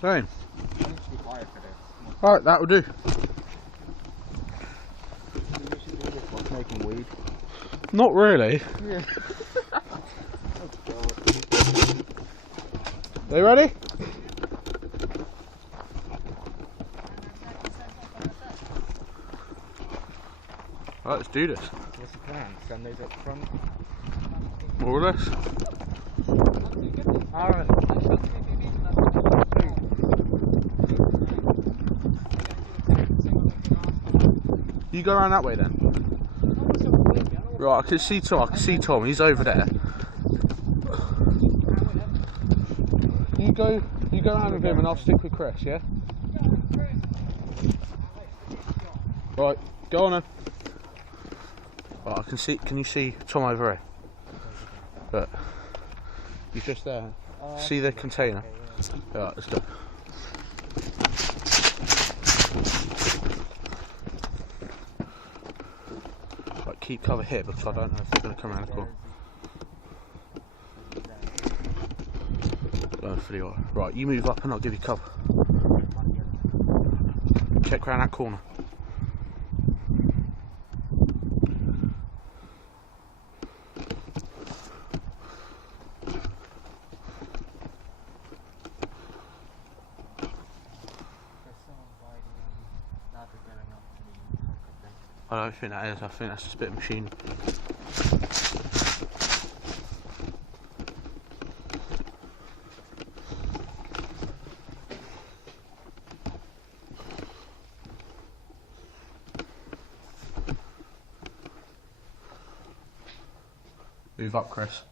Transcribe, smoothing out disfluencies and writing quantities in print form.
Same. Alright, that'll do. Making weed. Not really. Yeah. Are you ready? Right, let's do this. What's the plan? Sundays up front? More or less. Aaron. You go around that way then. Right, I can see Tom, he's over there. You go around with him and I'll stick with Chris, yeah? Right, go on then. Right, can you see Tom over here? Look. He's just there. See the container? Right, let's go. Right, keep cover here because I don't know if they're going to come around the corner. Right, you move up and I'll give you cover. Check round that corner. I don't think that is, I think that's just a bit of machine. Move up, Chris.